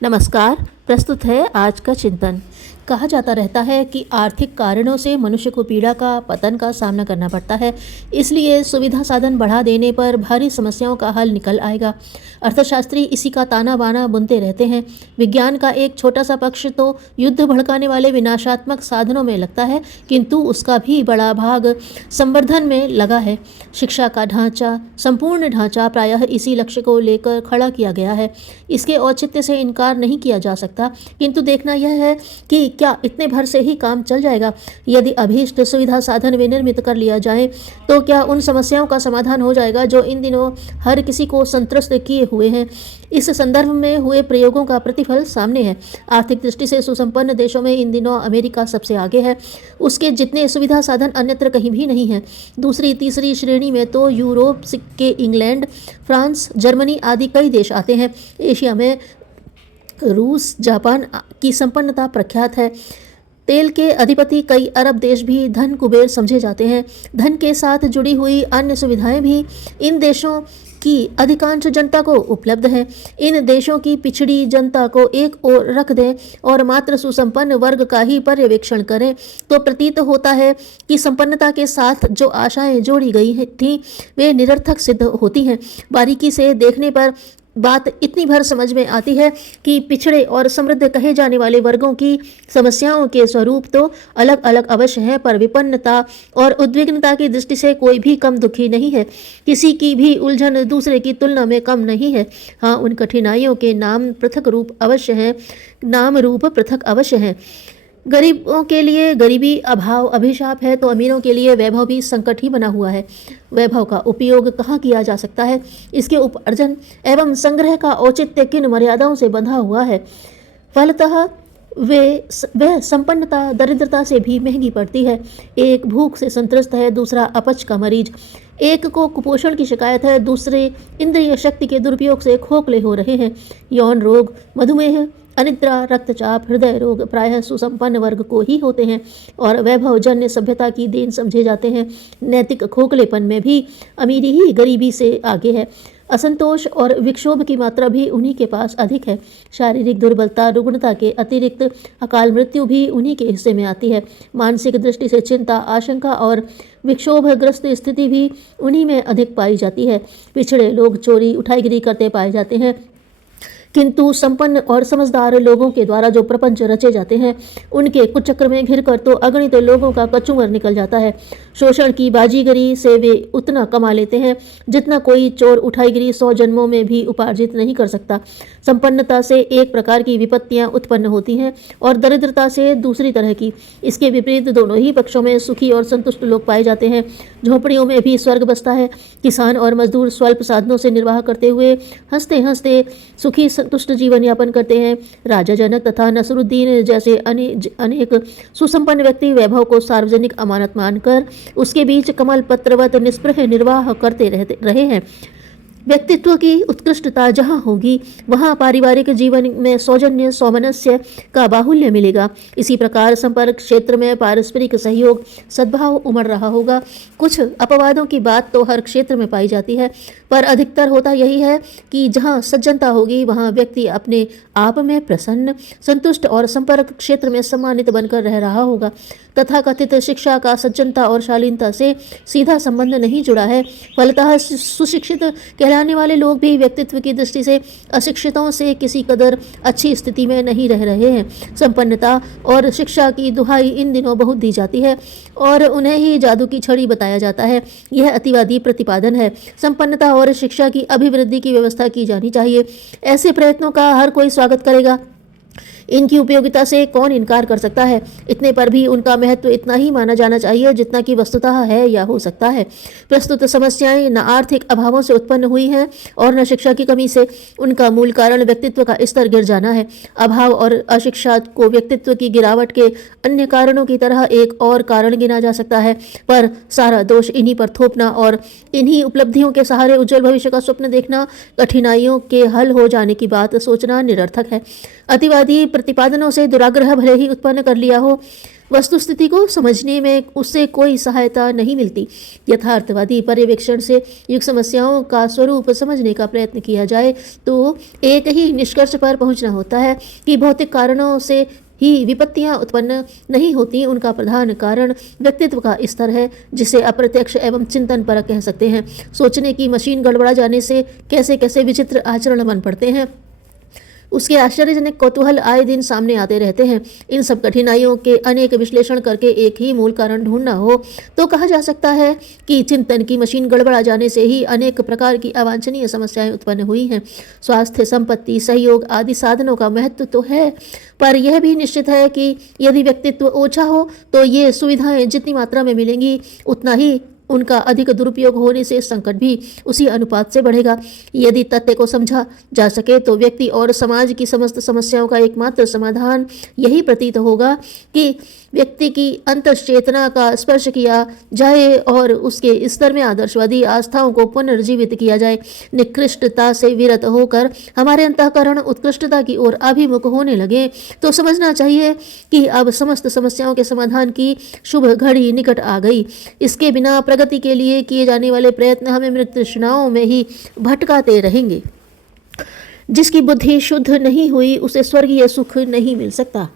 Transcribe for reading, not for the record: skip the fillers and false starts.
नमस्कार। प्रस्तुत है आज का चिंतन। कहा जाता रहता है कि आर्थिक कारणों से मनुष्य को पीड़ा का पतन का सामना करना पड़ता है, इसलिए सुविधा साधन बढ़ा देने पर भारी समस्याओं का हल निकल आएगा। अर्थशास्त्री इसी का ताना बाना बुनते रहते हैं। विज्ञान का एक छोटा सा पक्ष तो युद्ध भड़काने वाले विनाशात्मक साधनों में लगता है, किंतु उसका भी बड़ा भाग संवर्धन में लगा है। शिक्षा का ढांचा, संपूर्ण ढांचा प्रायः इसी लक्ष्य को लेकर खड़ा किया गया है। इसके औचित्य से इनकार नहीं किया जा सकता, किंतु देखना यह है कि क्या इतने भर से ही काम चल जाएगा। यदि अभीष्ट सुविधा साधन विनिर्मित कर लिया जाए तो क्या उन समस्याओं का समाधान हो जाएगा जो इन दिनों हर किसी को संत्रस्त किए हुए हैं। इस संदर्भ में हुए प्रयोगों का प्रतिफल सामने है। आर्थिक दृष्टि से सुसंपन्न देशों में इन दिनों अमेरिका सबसे आगे है। उसके जितने सुविधा साधन अन्यत्र कहीं भी नहीं है। दूसरी तीसरी श्रेणी में तो यूरोप के इंग्लैंड, फ्रांस, जर्मनी आदि कई देश आते हैं। एशिया में रूस, जापान की संपन्नता प्रख्यात है। तेल के अधिपति कई अरब देश भी धन कुबेर समझे जाते हैं। धन के साथ जुड़ी हुई अन्य सुविधाएं भी इन देशों की अधिकांश जनता को उपलब्ध है। इन देशों की पिछड़ी जनता को एक ओर रख दें और मात्र सुसंपन्न वर्ग का ही पर्यवेक्षण करें तो प्रतीत होता है कि संपन्नता के साथ जो आशाएं जोड़ी गई थीं वे निरर्थक सिद्ध होती हैं। बारीकी से देखने पर बात इतनी भर समझ में आती है कि पिछड़े और समृद्ध कहे जाने वाले वर्गों की समस्याओं के स्वरूप तो अलग अलग अवश्य हैं, पर विपन्नता और उद्विग्नता की दृष्टि से कोई भी कम दुखी नहीं है। किसी की भी उलझन दूसरे की तुलना में कम नहीं है। हाँ, उन कठिनाइयों के नाम पृथक रूप अवश्य हैं, नाम रूप पृथक अवश्य हैं। गरीबों के लिए गरीबी अभाव अभिशाप है तो अमीरों के लिए वैभव भी संकट ही बना हुआ है। वैभव का उपयोग कहाँ किया जा सकता है, इसके उपार्जन एवं संग्रह का औचित्य किन मर्यादाओं से बंधा हुआ है। फलतः वह संपन्नता दरिद्रता से भी महंगी पड़ती है। एक भूख से संत्रस्त है, दूसरा अपच का मरीज। एक को कुपोषण की शिकायत है, दूसरे इंद्रिय शक्ति के दुरुपयोग से खोखले हो रहे हैं। यौन रोग, मधुमेह, अनिद्रा, रक्तचाप, हृदय रोग प्रायः सुसंपन्न वर्ग को ही होते हैं और वैभवजन्य सभ्यता की देन समझे जाते हैं। नैतिक खोखलेपन में भी अमीरी ही गरीबी से आगे है। असंतोष और विक्षोभ की मात्रा भी उन्हीं के पास अधिक है। शारीरिक दुर्बलता, रुग्णता के अतिरिक्त अकाल मृत्यु भी उन्हीं के हिस्से में आती है। मानसिक दृष्टि से चिंता, आशंका और विक्षोभग्रस्त स्थिति भी उन्हीं में अधिक पाई जाती है। पिछड़े लोग चोरी उठाईगिरी करते पाए जाते हैं, किंतु संपन्न और समझदार लोगों के द्वारा जो प्रपंच रचे जाते हैं उनके कुचक्र में घिरकर तो अगणित लोगों का कचूमर निकल जाता है। शोषण की बाजीगरी से वे उतना कमा लेते हैं जितना कोई चोर उठाईगिरी 100 जन्मों में भी उपार्जित नहीं कर सकता। संपन्नता से एक प्रकार की विपत्तियां उत्पन्न होती हैं और दरिद्रता से दूसरी तरह की। इसके विपरीत दोनों ही पक्षों में सुखी और संतुष्ट लोग पाए जाते हैं। झोंपड़ियों में भी स्वर्ग बसता है। किसान और मजदूर स्वल्प साधनों से निर्वाह करते हुए हंसते हंसते सुखी संतुष्ट जीवन यापन करते हैं। राजा जनक तथा नसरुद्दीन जैसे अनेक सुसंपन्न व्यक्ति वैभव को सार्वजनिक अमानत मानकर उसके बीच कमल पत्रवत निष्प्रह निर्वाह करते रहे हैं। व्यक्तित्व की उत्कृष्टता जहाँ होगी वहाँ पारिवारिक जीवन में सौजन्य सौमनस्य का बाहुल्य मिलेगा। इसी प्रकार संपर्क क्षेत्र में पारस्परिक सहयोग सद्भाव उमड़ रहा होगा। कुछ अपवादों की बात तो हर क्षेत्र में पाई जाती है, पर अधिकतर होता यही है कि जहाँ सज्जनता होगी वहाँ व्यक्ति अपने आप में प्रसन्न, संतुष्ट और संपर्क क्षेत्र में सम्मानित बनकर रह रहा होगा। तथाकथित शिक्षा का सज्जनता और शालीनता से सीधा संबंध नहीं जुड़ा है। फलतः सुशिक्षित कहलाने वाले लोग भी व्यक्तित्व की दृष्टि से अशिक्षितों से किसी कदर अच्छी स्थिति में नहीं रह रहे हैं। संपन्नता और शिक्षा की दुहाई इन दिनों बहुत दी जाती है और उन्हें ही जादू की छड़ी बताया जाता है। यह अतिवादी प्रतिपादन है। संपन्नता और शिक्षा की अभिवृद्धि की व्यवस्था की जानी चाहिए। ऐसे प्रयत्नों का हर कोई स्वागत करेगा। इनकी उपयोगिता से कौन इनकार कर सकता है। इतने पर भी उनका महत्व इतना ही माना जाना चाहिए जितना कि वस्तुतः है या हो सकता है। प्रस्तुत समस्याएं न आर्थिक अभावों से उत्पन्न हुई हैं और न शिक्षा की कमी से। उनका मूल कारण व्यक्तित्व का स्तर गिर जाना है। अभाव और अशिक्षा को व्यक्तित्व की गिरावट के अन्य कारणों की तरह एक और कारण गिना जा सकता है, पर सारा दोष इन्हीं पर थोपना और इन्हीं उपलब्धियों के सहारे उज्जवल भविष्य का स्वप्न देखना, कठिनाइयों के हल हो जाने की बात सोचना निरर्थक है। अतिवादी प्रतिपादनों से दुराग्रह भले ही उत्पन्न कर लिया हो, वस्तुस्थिति को समझने में उससे कोई सहायता नहीं मिलती। यथार्थवादी पर्यवेक्षण से युक्त समस्याओं का स्वरूप समझने का प्रयत्न किया जाए तो एक ही निष्कर्ष पर पहुंचना होता है कि भौतिक कारणों से ही विपत्तियां उत्पन्न नहीं होती। उनका प्रधान कारण व्यक्तित्व का स्तर है, जिसे अप्रत्यक्ष एवं चिंतन परक कह सकते हैं। सोचने की मशीन गड़बड़ा जाने से कैसे कैसे विचित्र आचरण बन पड़ते हैं, उसके आश्चर्यजनक कौतूहल आए दिन सामने आते रहते हैं। इन सब कठिनाइयों के अनेक विश्लेषण करके एक ही मूल कारण ढूंढना हो तो कहा जा सकता है कि चिंतन की मशीन गड़बड़ा जाने से ही अनेक प्रकार की अवांछनीय समस्याएं उत्पन्न हुई हैं। स्वास्थ्य, संपत्ति, सहयोग आदि साधनों का महत्व तो है, पर यह भी निश्चित है कि यदि व्यक्तित्व ओछा हो तो ये सुविधाएं जितनी मात्रा में मिलेंगी उतना ही उनका अधिक दुरुपयोग होने से संकट भी उसी अनुपात से बढ़ेगा। यदि तथ्य को समझा जा सके तो व्यक्ति और समाज की समस्त समस्याओं का एकमात्र समाधान यही प्रतीत होगा कि व्यक्ति की अंतश्चेतना का स्पर्श किया जाए और उसके स्तर में आदर्शवादी आस्थाओं को पुनर्जीवित किया जाए। निकृष्टता से विरत होकर हमारे अंतःकरण उत्कृष्टता की ओर अभिमुख होने लगे तो समझना चाहिए कि अब समस्त समस्याओं के समाधान की शुभ घड़ी निकट आ गई। इसके बिना प्रगति के लिए किए जाने वाले प्रयत्न हमें मृत तृष्णाओं में ही भटकाते रहेंगे। जिसकी बुद्धि शुद्ध नहीं हुई उसे स्वर्गीय सुख नहीं मिल सकता।